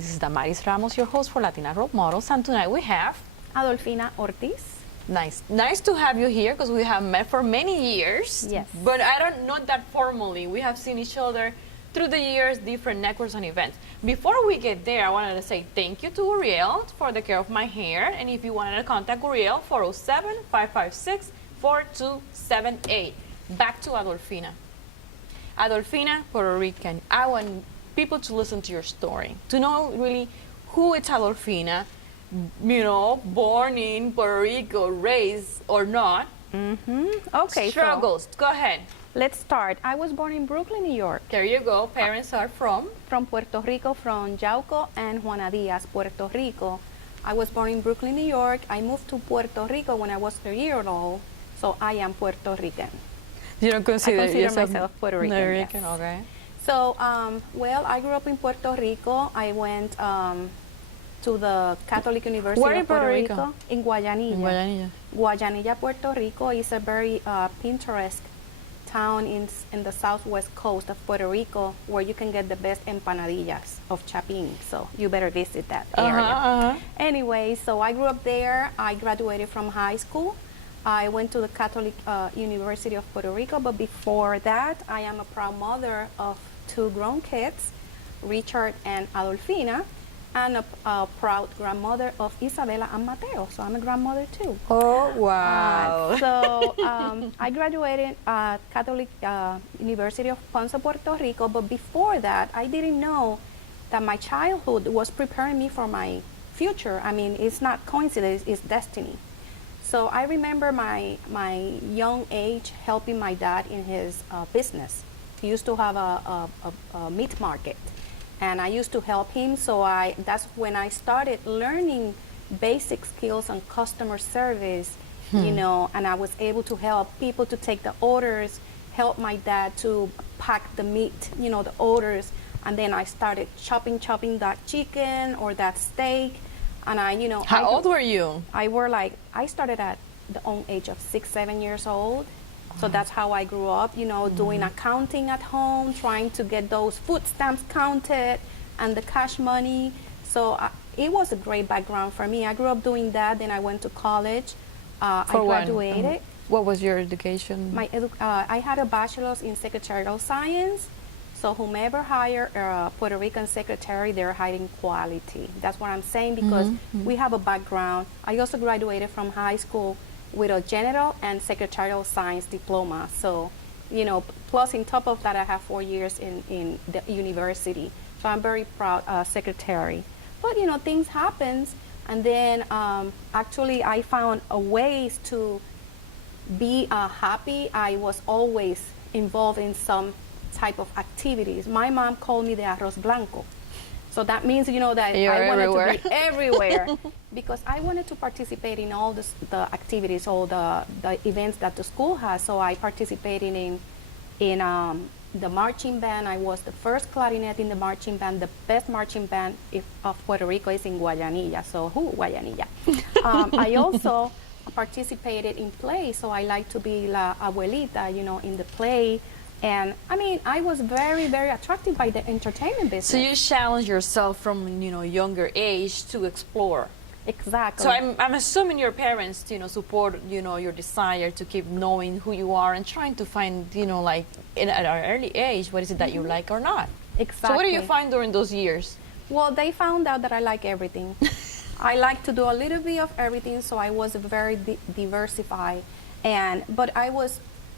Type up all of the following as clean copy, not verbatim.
This is Damaris Ramos, your host for Latina Role Models, and tonight we have Adolfina Ortiz. Nice to have you here because we have met for many years. Yes. But I don't know that formally. We have seen each other through the years, different networks and events. Before we get there, I wanted to say thank you to Uriel for the care of my hair. And if you wanted to contact Uriel, 407-556-4278. Back to Adolfina. Adolfina, Puerto Rican. I want people to listen to your story, to know really who is Adolfina, you know, born in Puerto Rico, raised or not. Okay. Struggles. Go ahead. Let's start. I was born in Brooklyn, New York. There you go. Parents are from? From Puerto Rico, from Yauco and Juana Diaz, Puerto Rico. I was born in Brooklyn, New York. I moved to Puerto Rico when I was a year old, so I am Puerto Rican. You don't consider, I consider yourself myself Puerto Rican. Yes. Okay. So, well, I grew up in Puerto Rico. I went to the Catholic University Where in of Puerto Puerto Rico? Rico? In Guayanilla. In Guayanilla. Guayanilla, Puerto Rico is a very picturesque town in the southwest coast of Puerto Rico where you can get the best empanadillas of Chapin. So you better visit that area. Anyway, so I grew up there. I graduated from high school. I went to the Catholic University of Puerto Rico, but before that, I am a proud mother of two grown kids, Richard and Adolfina, and a proud grandmother of Isabela and Mateo. So I'm a grandmother too. Oh, wow. I graduated at Catholic University of Ponce, Puerto Rico, but before that, I didn't know that my childhood was preparing me for my future. I mean, it's not coincidence, it's destiny. So I remember my young age helping my dad in his business. He used to have a meat market, and I used to help him. So that's when I started learning basic skills on customer service, you know, and I was able to help people to take the orders, help my dad to pack the meat, you know, the orders, and then I started chopping that chicken or that steak. And How old were you? I started at the young age of 6-7 years old. So that's how I grew up, you know, doing accounting at home, trying to get those food stamps counted and the cash money. So it was a great background for me. I grew up doing that. Then I went to college. I graduated. What was your education? I had a bachelor's in secretarial science. So whomever hired a Puerto Rican secretary, they're hiring quality. That's what I'm saying, because we have a background. I also graduated from high school with a general and secretarial science diploma. So, you know, plus on top of that, I have 4 years in the university. So I'm very proud secretary. But, you know, things happen. And then actually I found ways to be happy. I was always involved in some type of activities. My mom called me the arroz blanco. So that means, you know, that I wanted to be everywhere because I wanted to participate in all the activities, all the events that the school has. So I participated in the marching band. I was the first clarinet in the marching band. The best marching band of Puerto Rico is in Guayanilla. So Guayanilla. I also participated in plays. So I like to be la abuelita, you know, in the play. And I mean, I was very, very attracted by the entertainment business. So you challenge yourself from, you know, younger age to explore. Exactly. So I'm assuming your parents, you know, support, you know, your desire to keep knowing who you are and trying to find, you know, like at an early age, what is it that you like or not? Exactly. So what do you find during those years? Well, they found out that I like everything. I like to do a little bit of everything, so I was very diversified.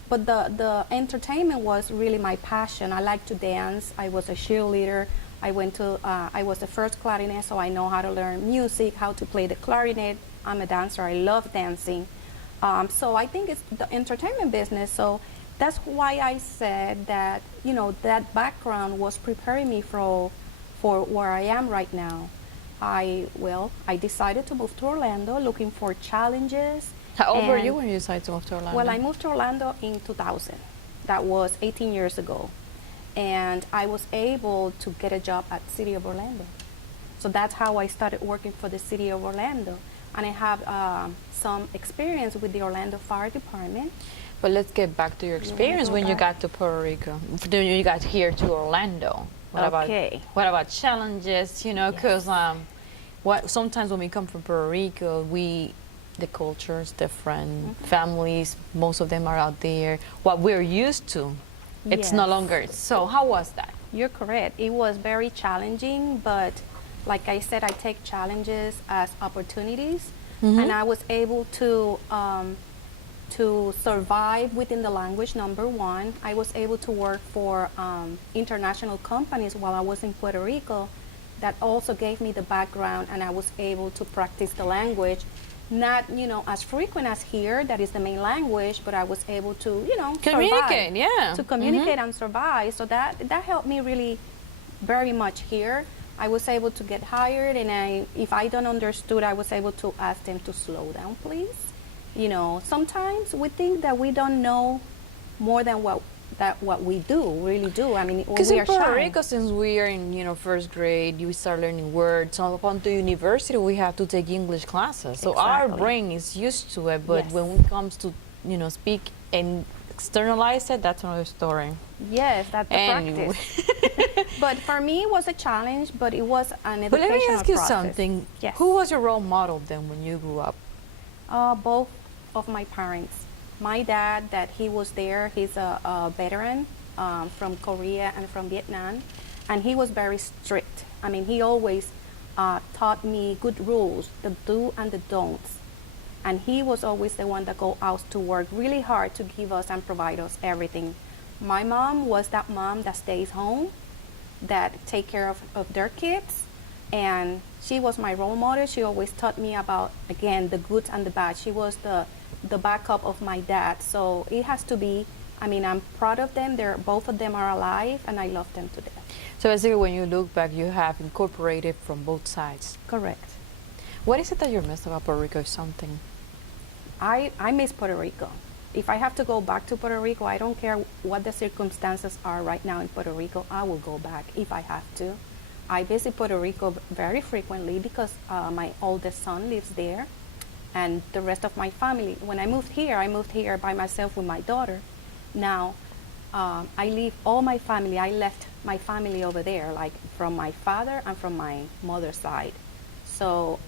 But the entertainment was really my passion. I like to dance. I was a cheerleader. I was the first clarinet, so I know how to learn music, how to play the clarinet. I'm a dancer. I love dancing. So I think it's the entertainment business. So that's why I said that, you know, that background was preparing me for where I am right now. I decided to move to Orlando looking for challenges. How old were you when you decided to move to Orlando? Well, I moved to Orlando in 2000. That was 18 years ago. And I was able to get a job at City of Orlando. So that's how I started working for the City of Orlando. And I have some experience with the Orlando Fire Department. But let's get back to your experience when you got to Puerto Rico, when you got here to Orlando. What about challenges? You know, because what sometimes when we come from Puerto Rico, the culture is different. Families, most of them are out there. What we're used to, it's no longer. So how was that? You're correct. It was very challenging, but like I said, I take challenges as opportunities, and I was able to survive within the language. Number one, I was able to work for international companies while I was in Puerto Rico. That also gave me the background, and I was able to practice the language. Not, as frequent as here, that is the main language, but I was able to, communicate, survive, to communicate and survive. So that helped me really very much here. I was able to get hired, and if I don't understood, I was able to ask them to slow down, please. Sometimes we think that we don't know more than what we really do. I mean, because we in are Puerto shy. Rico, since we are in first grade, we start learning words. So upon to university, we have to take English classes. So our Exactly. brain is used to it. But Yes. when it comes to speak and externalize it, that's another story. Yes, that's the Anyway. practice. But for me, it was a challenge, but it was an educational But let me ask you process. something. Yes. Who was your role model then when you grew up? Both of my parents. My dad, that he was there, he's a veteran from Korea and from Vietnam, and he was very strict. I mean, he always taught me good rules, the do and the don'ts. And he was always the one that go out to work really hard to give us and provide us everything. My mom was that mom that stays home, that take care of their kids, and she was my role model. She always taught me about, again, the good and the bad. She was the backup of my dad. So it has to be, I mean, I'm proud of them. Both of them are alive, and I love them to death. So basically, when you look back, you have incorporated from both sides. Correct. What is it that you miss about Puerto Rico or something? I miss Puerto Rico. If I have to go back to Puerto Rico, I don't care what the circumstances are right now in Puerto Rico, I will go back if I have to. I visit Puerto Rico very frequently because my oldest son lives there, and the rest of my family. When I moved here by myself with my daughter. Now, I leave all my family. I left my family over there, like from my father and from my mother's side. So,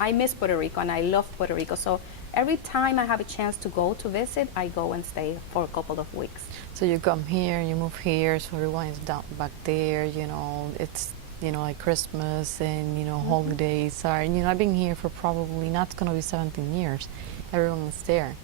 I miss Puerto Rico and I love Puerto Rico. So every time I have a chance to go to visit, I go and stay for a couple of weeks. So you come here, you move here, so everyone is down back there, it's, like Christmas and, holidays are, I've been here for probably not going to be 17 years. Everyone is there.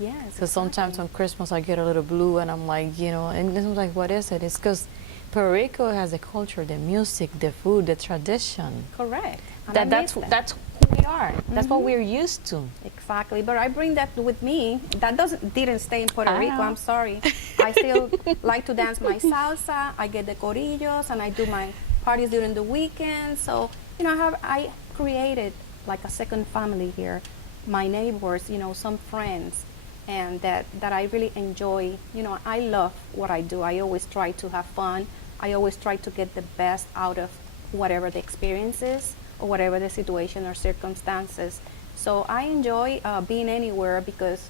Yes. So sometimes on Christmas I get a little blue and I'm like, and I'm like, what is it? It's because Puerto Rico has the culture, the music, the food, the tradition. Correct. And That's who we are. That's what we're used to. Exactly, but I bring that with me. That didn't stay in Puerto Rico. know. I'm sorry. I still like to dance my salsa. I get the corrillos, and I do my parties during the weekend. So I created like a second family here. My neighbors, some friends, and that I really enjoy. I love what I do. I always try to have fun. I always try to get the best out of whatever the experience is, or whatever the situation or circumstances. So I enjoy being anywhere, because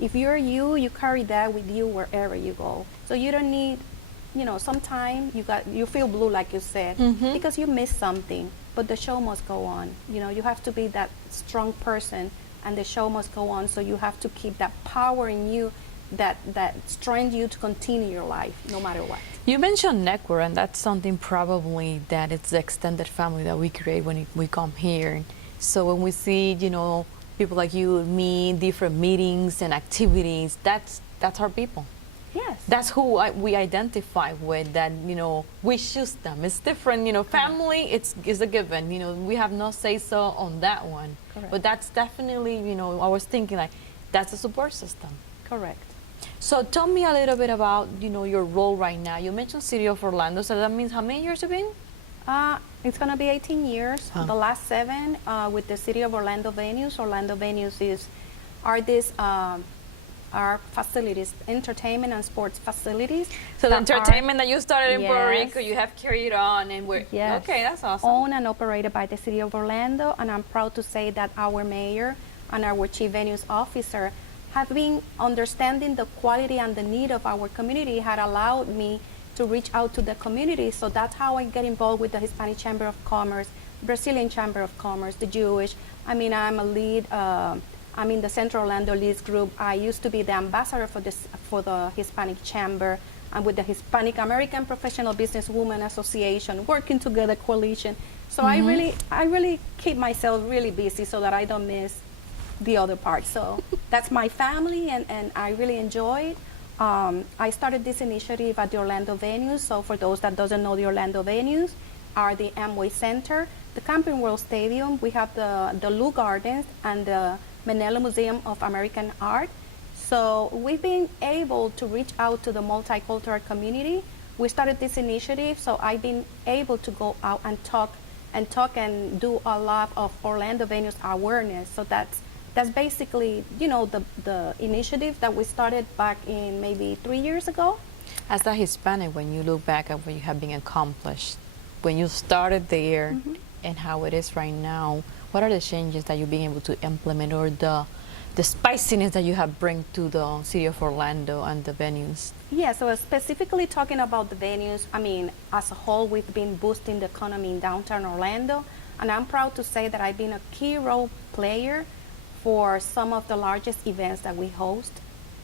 if you're you carry that with you wherever you go. So you don't need, sometimes you feel blue, like you said, because you miss something, but the show must go on. You have to be that strong person, and the show must go on. So you have to keep that power in you, that strength you to continue your life, no matter what. You mentioned network, and that's something probably that it's the extended family that we create when we come here. So when we see, people like you and me, different meetings and activities, that's our people. Yes. That's who we identify with, that, we choose them. It's different, family, it's a given. We have no say-so on that one. Correct. But that's definitely, I was thinking like, that's a support system. Correct. So tell me a little bit about, your role right now. You mentioned City of Orlando, so that means how many years you've been? It's going to be 18 years. Huh. The last 7 with the City of Orlando venues. Orlando venues are facilities, entertainment and sports facilities. So the entertainment that you started in Puerto Yes. Rico, you have carried on, and Yes. okay, that's awesome. Owned and operated by the City of Orlando, and I'm proud to say that our mayor and our chief venues officer have been understanding the quality and the need of our community, had allowed me to reach out to the community. So that's how I get involved with the Hispanic Chamber of Commerce, Brazilian Chamber of Commerce, the Jewish. I mean, I'm a lead. I'm in the Central Orlando Leads Group. I used to be the ambassador for the Hispanic Chamber. I'm with the Hispanic American Professional Businesswomen Association, Working Together Coalition. So I really keep myself really busy so that I don't miss the other part. So that's my family, and I really enjoy it. I started this initiative at the Orlando venues. So for those that doesn't know, the Orlando venues are the Amway Center, the Camping World Stadium. We have the Lou Gardens and the Manila Museum of American Art. So we've been able to reach out to the multicultural community. We started this initiative, so I've been able to go out and talk and do a lot of Orlando venues awareness. So that's basically, you know, the initiative that we started back in maybe 3 years ago. As a Hispanic, when you look back at what you have been accomplished, when you started there and how it is right now, what are the changes that you're being able to implement, or the spiciness that you have bring to the city of Orlando and the venues? Yeah, so specifically talking about the venues, I mean, as a whole, we've been boosting the economy in downtown Orlando, and I'm proud to say that I've been a key role player for some of the largest events that we host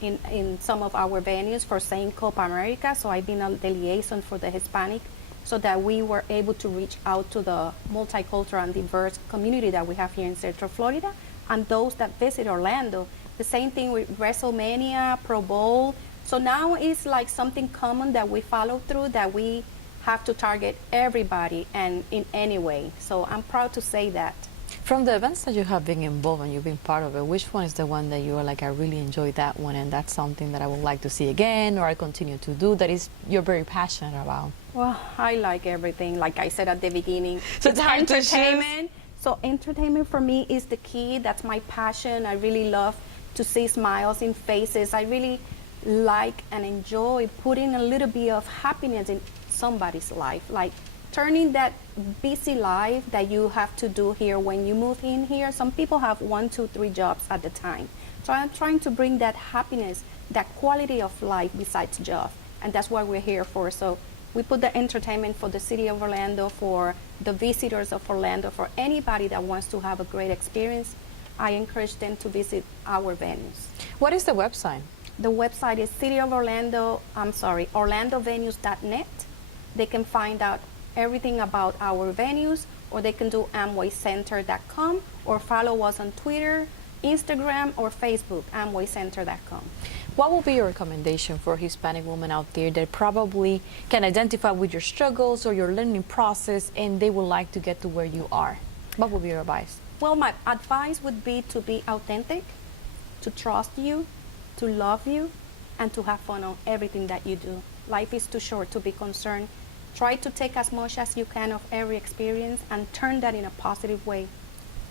in some of our venues for St. Copa America. So I've been the liaison for the Hispanic, so that we were able to reach out to the multicultural and diverse community that we have here in Central Florida, and those that visit Orlando. The same thing with WrestleMania, Pro Bowl. So now it's like something common that we follow through, that we have to target everybody and in any way. So I'm proud to say that. From the events that you have been involved and you've been part of it, which one is the one that you are like, I really enjoyed that one, and that's something that I would like to see again, or I continue to do, that is you're very passionate about? Well, I like everything. Like I said at the beginning, So it's hard to entertainment. So entertainment for me is the key. That's my passion. I really love to see smiles in faces. I really like and enjoy putting a little bit of happiness in somebody's life, like turning that busy life that you have to do here when you move in here. Some people have 1, 2, 3 jobs at a time. So I'm trying to bring that happiness, that quality of life besides job, and that's what we're here for. So we put the entertainment for the city of Orlando, for the visitors of Orlando, for anybody that wants to have a great experience. I encourage them to visit our venues. What is the website? The website is orlandovenues.net. They can find out everything about our venues, or they can do amwaycenter.com, or follow us on Twitter, Instagram, or Facebook, amwaycenter.com. What would be your recommendation for Hispanic women out there that probably can identify with your struggles or your learning process, and they would like to get to where you are? What would be your advice? Well, my advice would be to be authentic, to trust you, to love you, and to have fun on everything that you do. Life is too short to be concerned. Try to take as much as you can of every experience and turn that in a positive way.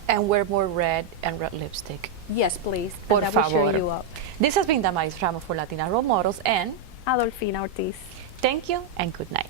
And wear more red and red lipstick. Yes, please. Por and that will cheer favor. you up. This has been Damaris Ramos for Latina Role Models, and Adolfina Ortiz. thank you and good night.